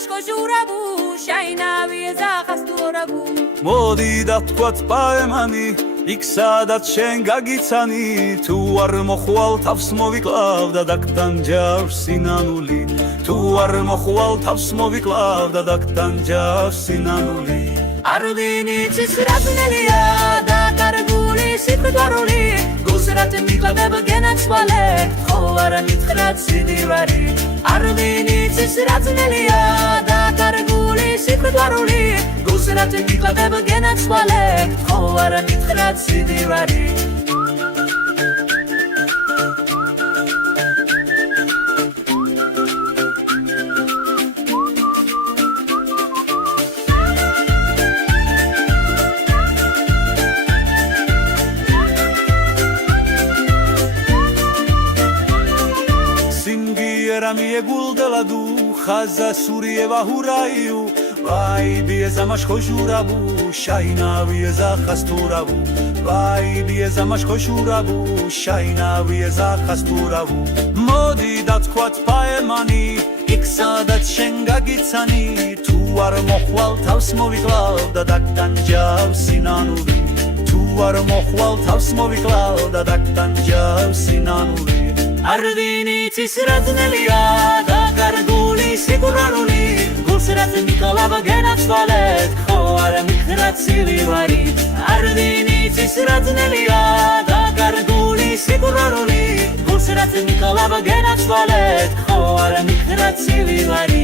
მაშკოჟურაბუ შაინავი ზახასტურაბუ მოდი დავთქვათ პაემანი იქ სადაც შენ გაგიცანი თუ არ მოხვალ თავს მოვიკლავ და დაგტანჯავ სინანული თუ არ მოხვალ თავს მოვიკლავ და დაგტანჯავ სინანული არ ვინიცის რაზნელია და კარგული სიტყვარული გულსრათ მიკლავებ გენაცვალებ ხო არ მითხრათ სიდივარი არ ვინიცის რაზნელია და კარგული სიტყვარული გულსრათ მიკლავებ გენაცვალებ ხო არ მითხრათ სიდივარი მიეგულდელადუ ხაზა სურიევა ჰურაიუ ვაი ბიეზა მაშხოჟურაბუ შაინავი ზახასტურაბუ ვაი ბიეზა მაშხოჟურაბუ შაინავი ზახასტურაბუ მოდი დავთქვათ პაემანი იქ სადაც შენ გაგიცანი თუ არ მოხვალ თავს მოვიკლავ და დაგტანჯავ სინანული თუ არ მოხვალ თავს მოვიკლავ და დაგტანჯავ სინანული არ ვინიცის რაზნელია და კარგული სიყვარული გულსრათ მიკლავ გენაცვალებ ხო არ მითხრათ სიდივარი არ ვინიცის რაზნელია და კარგული სიყვარული გულსრათ მიკლავ გენაცვალებ ხო არ მითხრათ სიდივარი